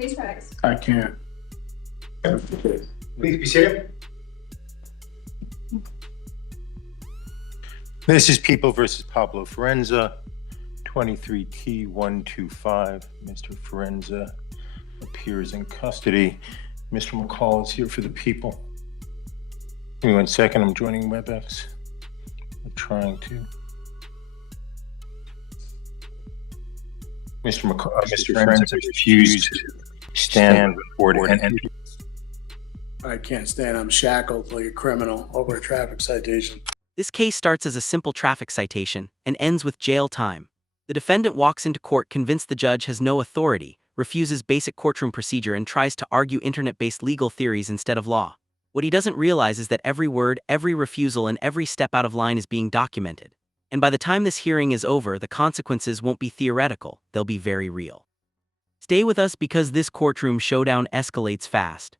I can't. Please be seated. This is People versus Pablo Forenza, 23T125. Mr. Forenza appears in custody. Mr. McCall is here for the people. Give me 1 second, I'm joining WebEx. I'm trying to. Mr. Forenza refused to stand before and enter. I can't stand. I'm shackled like a criminal over a traffic citation. This case starts as a simple traffic citation and ends with jail time. The defendant walks into court convinced the judge has no authority, refuses basic courtroom procedure, and tries to argue internet-based legal theories instead of law. What he doesn't realize is that every word, every refusal, and every step out of line is being documented. And by the time this hearing is over, the consequences won't be theoretical, they'll be very real. Stay with us because this courtroom showdown escalates fast.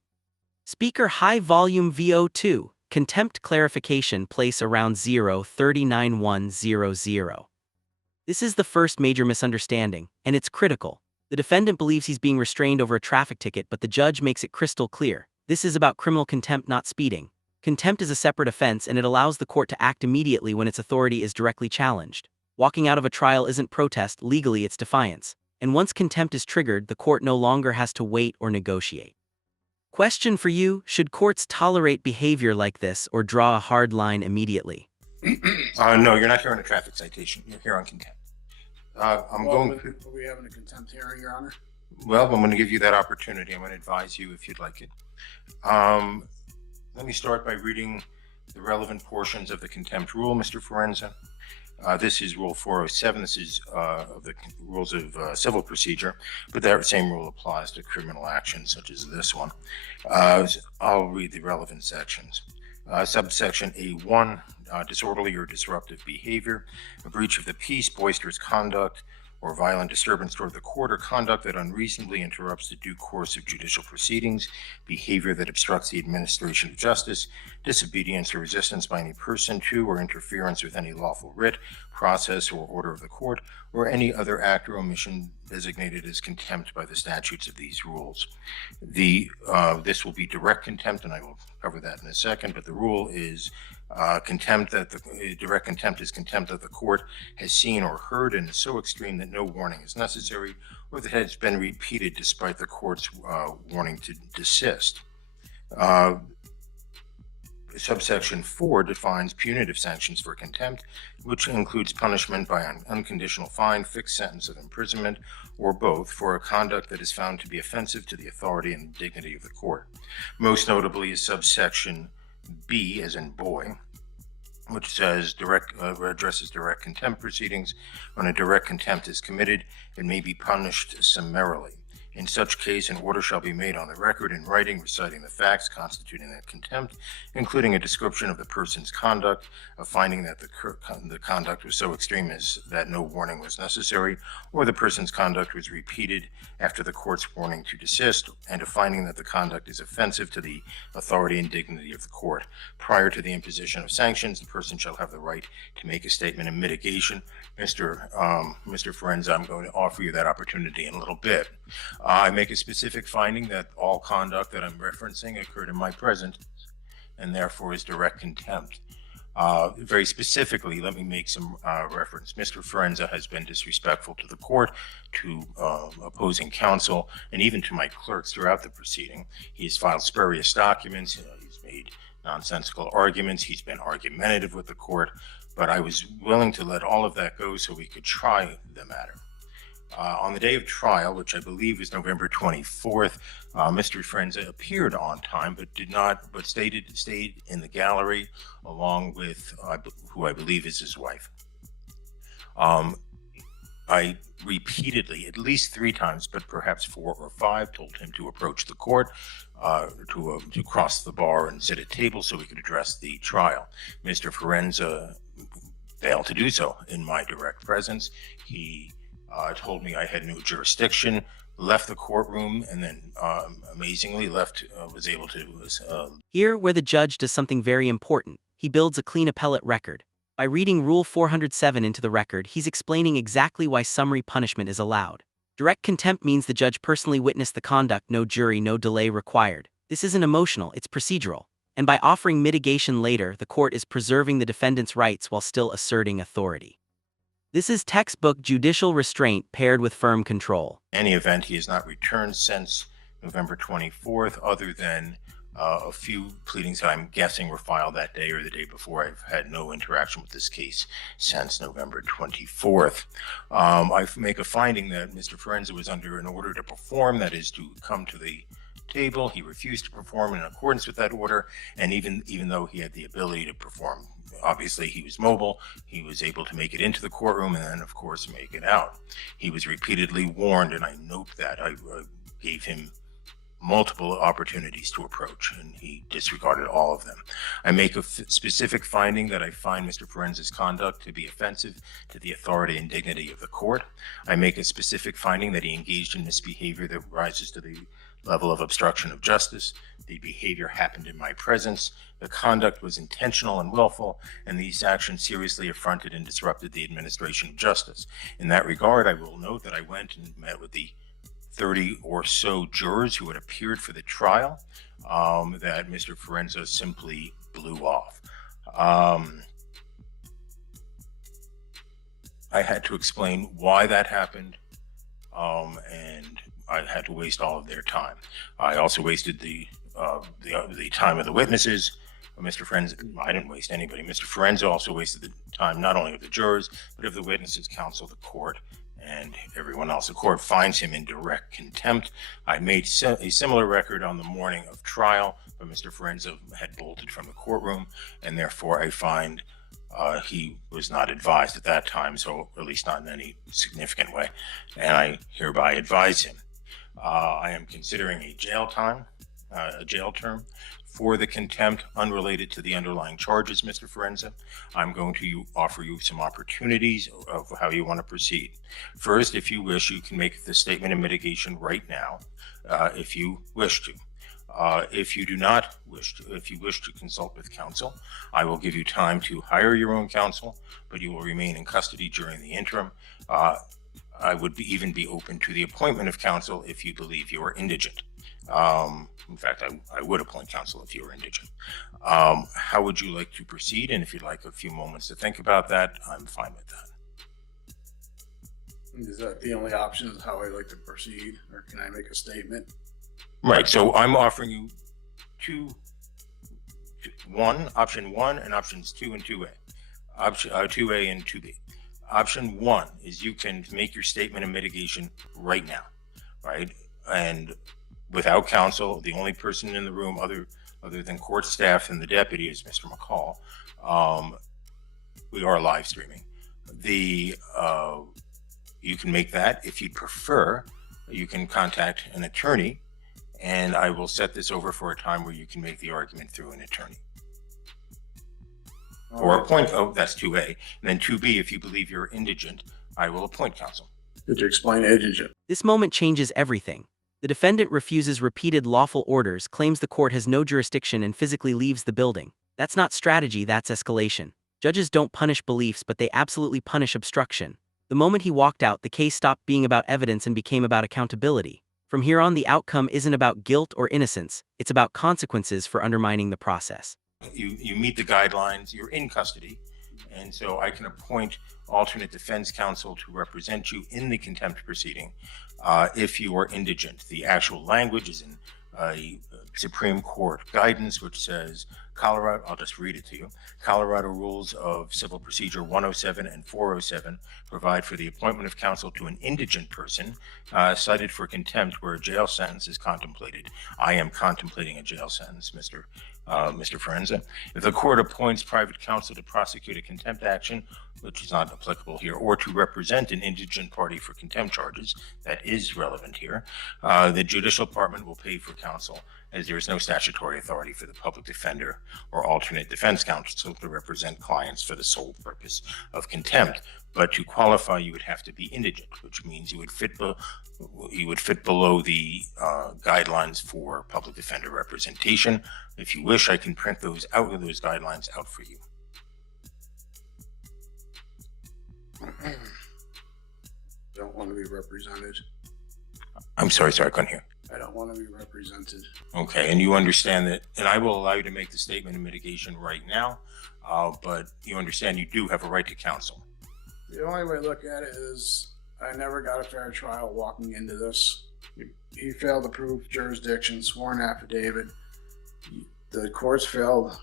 Speaker high volume VO2, contempt clarification place around 0:39:100. This is the first major misunderstanding, and it's critical. The defendant believes he's being restrained over a traffic ticket, but the judge makes it crystal clear. This is about criminal contempt, not speeding. Contempt is a separate offense, and it allows the court to act immediately when its authority is directly challenged. Walking out of a trial isn't protest, legally it's defiance. And once contempt is triggered, the court no longer has to wait or negotiate. Question for you, should courts tolerate behavior like this or draw a hard line immediately? No, you're not here on a traffic citation. You're here on contempt. Are we having a contempt hearing, Your Honor? Well, I'm going to give you that opportunity. I'm going to advise you if you'd like it. Let me start by reading the relevant portions of the contempt rule, Mr. Forenza. This is Rule 407. This is of the rules of civil procedure, but that same rule applies to criminal actions such as this one. I'll read the relevant sections. Subsection A1, disorderly or disruptive behavior, a breach of the peace, boisterous conduct, or violent disturbance toward the court, or conduct that unreasonably interrupts the due course of judicial proceedings, behavior that obstructs the administration of justice, disobedience or resistance by any person to or interference with any lawful writ, process, or order of the court, or any other act or omission designated as contempt by the statutes of these rules. This will be direct contempt, and I will cover that in a second, but the rule is direct contempt is contempt that the court has seen or heard and is so extreme that no warning is necessary, or that has been repeated despite the court's warning to desist. Subsection 4 defines punitive sanctions for contempt, which includes punishment by an unconditional fine, fixed sentence of imprisonment, or both, for a conduct that is found to be offensive to the authority and dignity of the court. Most notably is subsection B, as in boy, which says addresses direct contempt proceedings. When a direct contempt is committed, it may be punished summarily. In such case, an order shall be made on the record in writing reciting the facts constituting that contempt, including a description of the person's conduct, a finding that the conduct was so extreme as that no warning was necessary, or the person's conduct was repeated after the court's warning to desist, and a finding that the conduct is offensive to the authority and dignity of the court. Prior to the imposition of sanctions, the person shall have the right to make a statement of mitigation. Mr. Forenza, I'm going to offer you that opportunity in a little bit. I make a specific finding that all conduct that I'm referencing occurred in my presence and therefore is direct contempt. Very specifically, let me make some reference. Mr. Forenza has been disrespectful to the court, to opposing counsel, and even to my clerks throughout the proceeding. He has filed spurious documents. He's made nonsensical arguments. He's been argumentative with the court, but I was willing to let all of that go so we could try the matter. On the day of trial, which I believe was November 24th, Mr. Forenza appeared on time, but stayed in the gallery along with who I believe is his wife. I repeatedly, at least 3 times, but perhaps 4 or 5, told him to approach the court, to cross the bar and sit at table so we could address the trial. Mr. Forenza failed to do so in my direct presence. He told me I had no jurisdiction, left the courtroom, and then amazingly was able to... Here, where the judge does something very important, he builds a clean appellate record. By reading Rule 407 into the record, he's explaining exactly why summary punishment is allowed. Direct contempt means the judge personally witnessed the conduct, no jury, no delay required. This isn't emotional, it's procedural. And by offering mitigation later, the court is preserving the defendant's rights while still asserting authority. This is textbook judicial restraint paired with firm control. In any event, he has not returned since November 24th, other than a few pleadings that I'm guessing were filed that day or the day before. I've had no interaction with this case since November 24th. I make a finding that Mr. Forenza was under an order to perform, that is to come to the table. He refused to perform in accordance with that order, and even though he had the ability to perform, obviously he was mobile, he was able to make it into the courtroom and then, of course, make it out. He was repeatedly warned, and I note that. I gave him multiple opportunities to approach, and he disregarded all of them. I make a specific finding that I find Mr. Forenza's conduct to be offensive to the authority and dignity of the court. I make a specific finding that he engaged in misbehavior that rises to the level of obstruction of justice. The behavior happened in my presence. The conduct was intentional and willful, and these actions seriously affronted and disrupted the administration of justice. In that regard, I will note that I went and met with the 30 or so jurors who had appeared for the trial, that Mr. Forenza simply blew off. I had to explain why that happened, and I had to waste all of their time. I also wasted the time of the witnesses. Mr. Forenza, I didn't waste anybody. Mr. Forenza also wasted the time not only of the jurors, but of the witnesses, counsel, the court, and everyone else. The court finds him in direct contempt. I made a similar record on the morning of trial, but Mr. Forenza had bolted from the courtroom, and therefore I find he was not advised at that time, so at least not in any significant way, and I hereby advise him. I am considering a jail term for the contempt unrelated to the underlying charges, Mr. Forenza. I'm going to offer you some opportunities of how you want to proceed. First, if you wish, you can make the statement of mitigation right now, if you wish to. If you do not wish to, if you wish to consult with counsel, I will give you time to hire your own counsel, but you will remain in custody during the interim. I would even be open to the appointment of counsel if you believe you are indigent. In fact, I would appoint counsel if you were indigent. How would you like to proceed? And if you'd like a few moments to think about that, I'm fine with that. Is that the only option is how I like to proceed, or can I make a statement? Right, so I'm offering you option one and options 2 and 2A. 2A and 2B. Option 1 is you can make your statement of mitigation right now, right? And without counsel, the only person in the room other than court staff and the deputy is Mr. McCall. We are live streaming. You can make that. If you'd prefer, you can contact an attorney, and I will set this over for a time where you can make the argument through an attorney. Or appoint, that's 2A. And then 2B, if you believe you're indigent, I will appoint counsel. Did you explain indigent? This moment changes everything. The defendant refuses repeated lawful orders, claims the court has no jurisdiction, and physically leaves the building. That's not strategy, that's escalation. Judges don't punish beliefs, but they absolutely punish obstruction. The moment he walked out, the case stopped being about evidence and became about accountability. From here on, the outcome isn't about guilt or innocence, it's about consequences for undermining the process. You meet the guidelines, you're in custody, and so I can appoint alternate defense counsel to represent you in the contempt proceeding if you are indigent. The actual language is in Supreme Court guidance, which says Colorado, I'll just read it to you. Colorado Rules of Civil Procedure 107 and 407 provide for the appointment of counsel to an indigent person cited for contempt where a jail sentence is contemplated. I am contemplating a jail sentence, Mr. Forenza. If the court appoints private counsel to prosecute a contempt action, which is not applicable here, or to represent an indigent party for contempt charges, that is relevant here, the judicial department will pay for counsel, as there is no statutory authority for the public defender or alternate defense counsel to represent clients for the sole purpose of contempt. But to qualify, you would have to be indigent, which means you would fit below the guidelines for public defender representation. If you wish, I can print those guidelines out for you. Don't want to be represented. I'm sorry, I couldn't hear. I don't want to be represented. Okay, and you understand that, and I will allow you to make the statement of mitigation right now, but you understand you do have a right to counsel. The only way to look at it is I never got a fair trial walking into this. He failed to prove jurisdiction, sworn affidavit. The courts failed,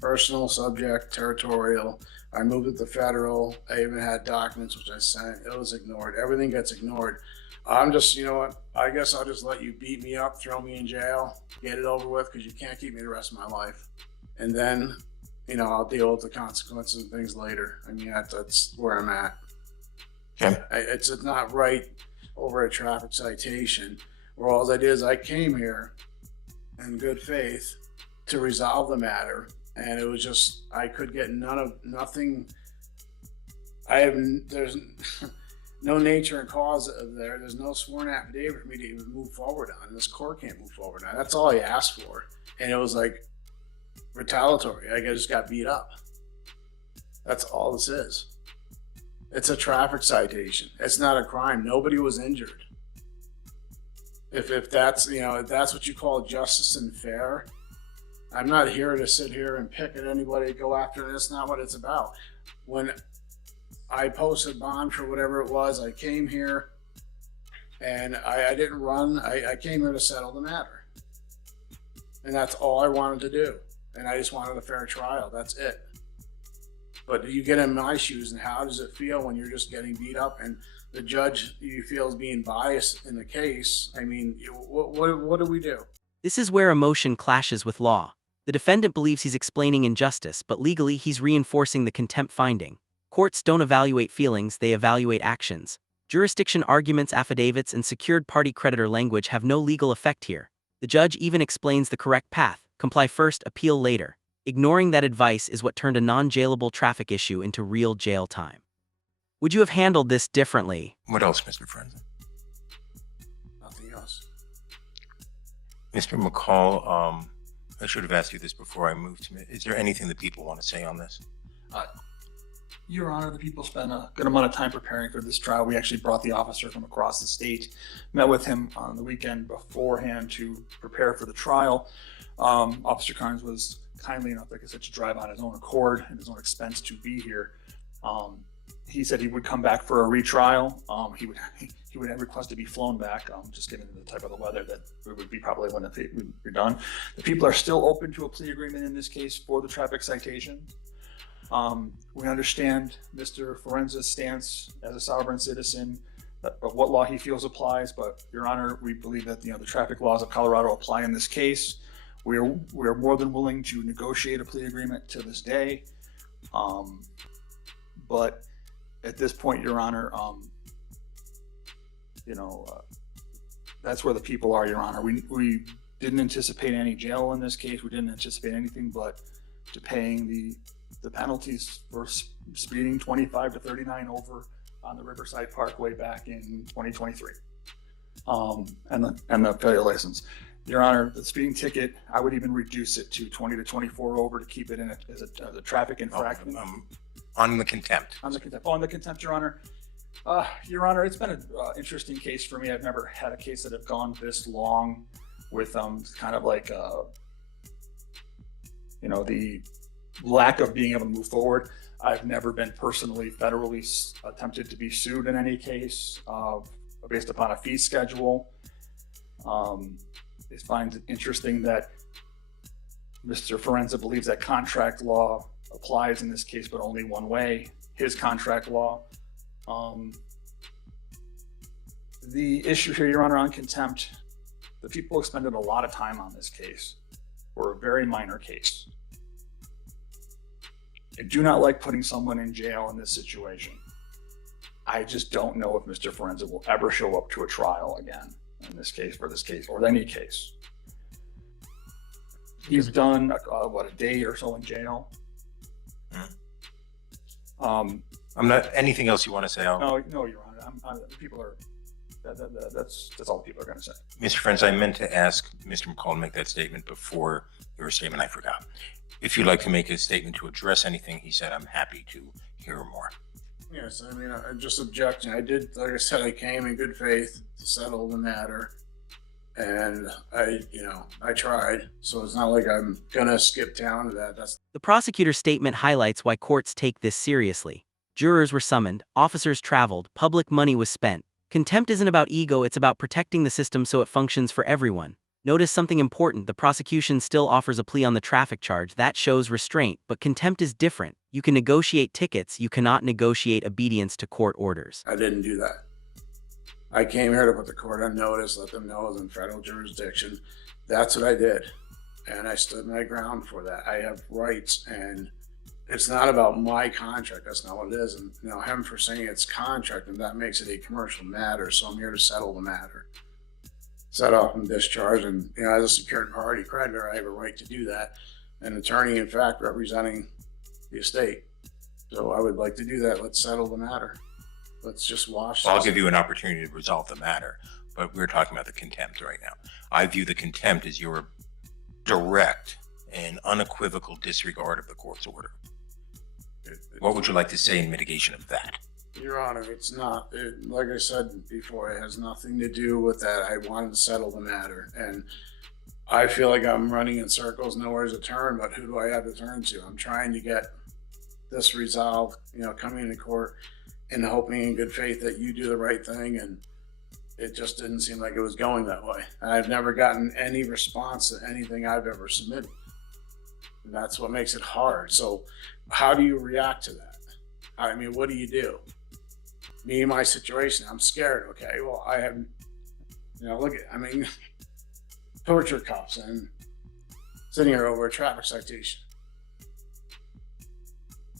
personal, subject, territorial. I moved it to federal. I even had documents which I sent. It was ignored. Everything gets ignored. I'm just, you know what? I guess I'll just let you beat me up, throw me in jail, get it over with, because you can't keep me the rest of my life. And then, I'll deal with the consequences and things later. I mean, that's where I'm at. Okay. It's not right over a traffic citation where all that is, I came here in good faith to resolve the matter. And it was just, I could get nothing. There's no nature and cause of there. There's no sworn affidavit for me to even move forward on. This court can't move forward on. That's all I asked for. And it was like retaliatory. I just got beat up. That's all this is. It's a traffic citation. It's not a crime. Nobody was injured. If that's, if that's what you call justice and fair, I'm not here to sit here and pick at anybody, go after, and that's not what it's about. When I posted bond for whatever it was, I came here and I didn't run. I came here to settle the matter. And that's all I wanted to do. And I just wanted a fair trial. That's it. But you get in my shoes, and how does it feel when you're just getting beat up and the judge you feel is being biased in the case? I mean, what do we do? This is where emotion clashes with law. The defendant believes he's explaining injustice, but legally he's reinforcing the contempt finding. Courts don't evaluate feelings, they evaluate actions. Jurisdiction arguments, affidavits, and secured party creditor language have no legal effect here. The judge even explains the correct path: comply first, appeal later. Ignoring that advice is what turned a non-jailable traffic issue into real jail time. Would you have handled this differently? What else, Mr. Forenza? Nothing else. Mr. McCall, I should have asked you this before I moved to it. Is there anything that people want to say on this? Your Honor, the people spent a good amount of time preparing for this trial. We actually brought the officer from across the state, met with him on the weekend beforehand to prepare for the trial. Officer Carnes was kindly enough, like I said, to drive on his own accord and his own expense to be here. He said he would come back for a retrial. He would request to be flown back, just given the type of the weather that it would be probably when we're done. The people are still open to a plea agreement in this case for the traffic citation. We understand Mr. Forenza's stance as a sovereign citizen of what law he feels applies, but Your Honor, we believe that the traffic laws of Colorado apply in this case. We are more than willing to negotiate a plea agreement to this day, but at this point, Your Honor, that's where the people are, Your Honor. We didn't anticipate any jail in this case. We didn't anticipate anything but to paying the penalties for speeding 25 to 39 over on the Riverside Parkway back in 2023, and the failure license. Your Honor, the speeding ticket, I would even reduce it to 20 to 24 over to keep it in as a traffic infraction. On the contempt. On the contempt, Your Honor. Your Honor, it's been an interesting case for me. I've never had a case that have gone this long with kind of like the lack of being able to move forward. I've never been personally federally attempted to be sued in any case based upon a fee schedule. I find it interesting that Mr. Forenza believes that contract law applies in this case, but only one way, his contract law. The issue here, Your Honor, on contempt, the people expended a lot of time on this case for a very minor case. I do not like putting someone in jail in this situation. I just don't know if Mr. Forenza will ever show up to a trial again in this case, or any case. He's done, a day or so in jail. I'm not, anything else you want to say? No, Your Honor, people are, that's all the people are going to say. Mr. Forenza, I meant to ask Mr. McCall to make that statement before your statement. I forgot. If you'd like to make a statement to address anything he said, I'm happy to hear more. Yes, I mean, I'm just objecting. I did, like I said, I came in good faith to settle the matter, and I tried. So it's not like I'm gonna skip town to that. That's The prosecutor's statement highlights why courts take this seriously. Jurors were summoned, officers traveled, public money was spent. Contempt isn't about ego, it's about protecting the system so it functions for everyone. Notice something important: the prosecution still offers a plea on the traffic charge. That shows restraint, but contempt is different. You can negotiate tickets, you cannot negotiate obedience to court orders. I didn't do that. I came here to put the court on notice, let them know I was in federal jurisdiction. That's what I did, and I stood my ground for that. I have rights, and it's not about my contract. That's not what it is. And him for saying it's contract, and that makes it a commercial matter. So I'm here to settle the matter, set off and discharge. And as a secured party creditor, I have a right to do that. An attorney, in fact, representing the estate. So I would like to do that. Let's settle the matter. Let's just wash. Well, I'll give you an opportunity to resolve the matter, but we're talking about the contempt right now. I view the contempt as your direct and unequivocal disregard of the court's order. What would you like to say in mitigation of that? Your Honor, it's not. Like I said before, it has nothing to do with that. I wanted to settle the matter, and I feel like I'm running in circles, nowhere to turn. But who do I have to turn to? I'm trying to get this resolved. Coming into court and hoping in good faith that you do the right thing, and it just didn't seem like it was going that way. I've never gotten any response to anything I've ever submitted, and that's what makes it hard. So how do you react to that? I mean, what do you do? Me and my situation, I'm scared. Okay, well, I have, torture cuffs and sitting here over a traffic citation.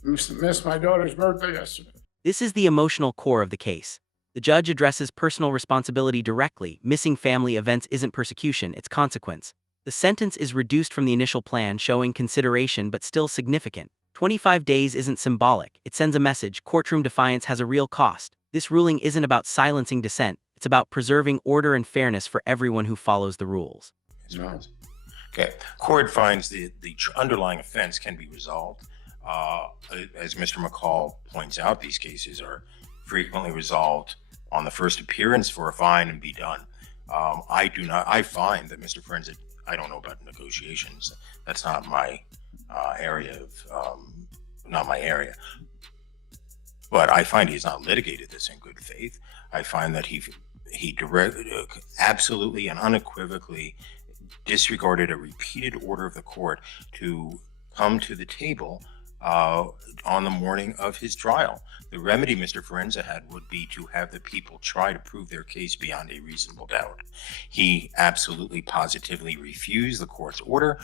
Missed my daughter's birthday yesterday. This is the emotional core of the case. The judge addresses personal responsibility directly. Missing family events isn't persecution, it's consequence. The sentence is reduced from the initial plan, showing consideration but still significant. 25 days isn't symbolic, it sends a message. Courtroom defiance has a real cost. This ruling isn't about silencing dissent, it's about preserving order and fairness for everyone who follows the rules. No. Okay. Court finds the underlying offense can be resolved. As Mr. McCall points out, these cases are frequently resolved on the first appearance for a fine and be done. I find that Mr. Forenza, I don't know about negotiations. That's not my area but I find he's not litigated this in good faith. I find that he absolutely and unequivocally disregarded a repeated order of the court to come to the table on the morning of his trial. The remedy Mr. Forenza had would be to have the people try to prove their case beyond a reasonable doubt. He absolutely positively refused the court's order,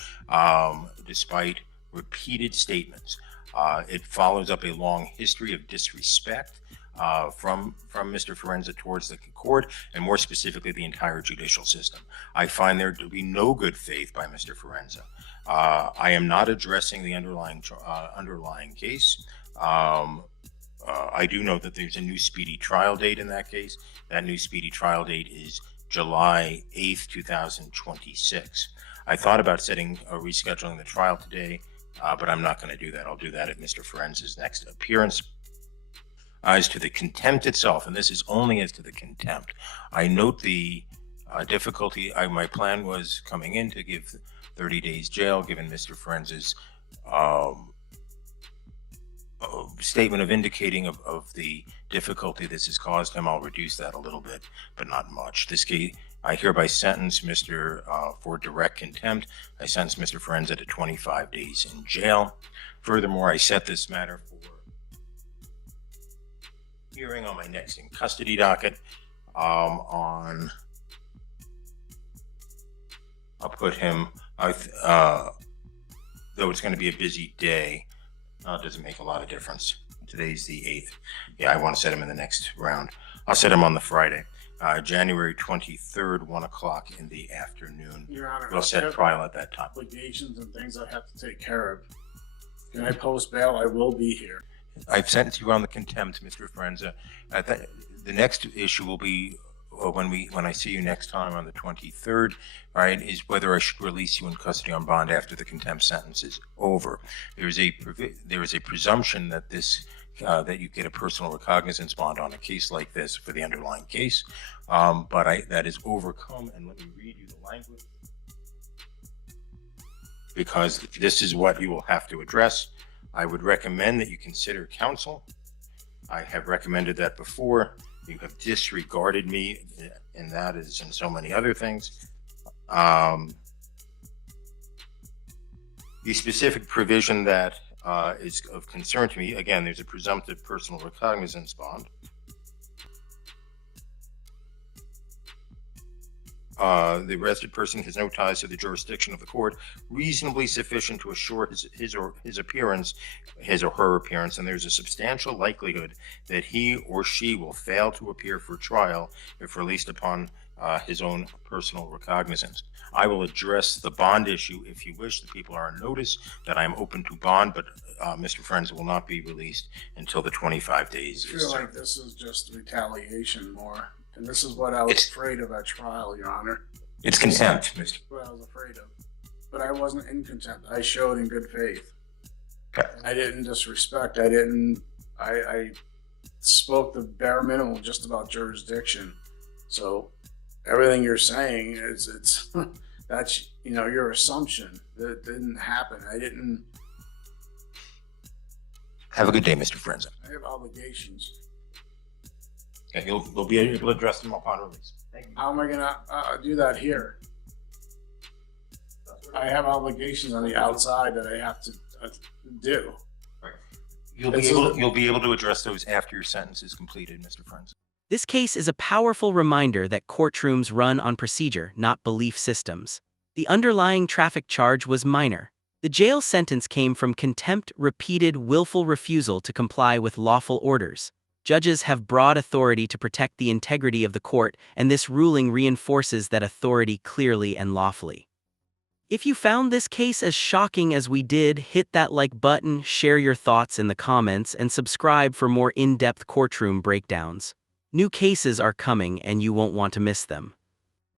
despite repeated statements. It follows up a long history of disrespect from Mr. Forenza towards the court, and more specifically the entire judicial system. I find there to be no good faith by Mr. Forenza. I am not addressing the underlying case. I do know that there's a new speedy trial date in that case. That new speedy trial date is July 8th, 2026. I thought about rescheduling the trial today, but I'm not going to do that. I'll do that at Mr. Forenza's next appearance. As to the contempt itself, and this is only as to the contempt, I note the difficulty. My plan was coming in to give 30 days jail, given Mr. Forenza's statement of indicating of the difficulty this has caused him. I'll reduce that a little bit, but not much. This case, I hereby sentence Mr. For direct contempt. I sentence Mr. Forenza to 25 days in jail. Furthermore, I set this matter for hearing on my next in custody docket I'll put him, though it's going to be a busy day, it doesn't make a lot of difference. Today's the 8th. Yeah, I want to set him in the next round. I'll set him on the Friday, January 23rd, 1 o'clock in the afternoon. Your Honor, We'll set trial at that time. Obligations and things I have to take care of. Can I post bail? I will be here. I've sentenced you on the contempt, Mr. Forenza. The next issue will be when I see you next time on the 23rd, right, is whether I should release you in custody on bond after the contempt sentence is over. There is a presumption that this that you get a personal recognizance bond on a case like this for the underlying case. That is overcome, and let me read you the language, because this is what you will have to address. I would recommend that you consider counsel. I have recommended that before. You have disregarded me, and that is in so many other things. The specific provision that is of concern to me, again, there's a presumptive personal recognizance bond. The arrested person has no ties to the jurisdiction of the court, reasonably sufficient to assure his or her appearance, and there's a substantial likelihood that he or she will fail to appear for trial if released upon his own personal recognizance. I will address the bond issue if you wish. The people are on notice that I am open to bond, but Mr. Friends will not be released until the 25 days. I feel like this is just retaliation more. And this is what I was afraid of at trial, Your Honor. It's contempt, Mr. This is what I was afraid of. But I wasn't in contempt. I showed in good faith. Okay. I didn't disrespect. I spoke the bare minimum just about jurisdiction. So everything you're saying it's that's, your assumption. That didn't happen. I didn't. Have a good day, Mr. Friends. I have obligations. Okay, you'll be able to address them upon release. Thank you. How am I gonna do that here? I have obligations on the outside that I have to do. Right. You'll be able to address those after your sentence is completed, Mr. Friends. This case is a powerful reminder that courtrooms run on procedure, not belief systems. The underlying traffic charge was minor. The jail sentence came from contempt, repeated willful refusal to comply with lawful orders. Judges have broad authority to protect the integrity of the court, and this ruling reinforces that authority clearly and lawfully. If you found this case as shocking as we did, hit that like button, share your thoughts in the comments, and subscribe for more in-depth courtroom breakdowns. New cases are coming and you won't want to miss them.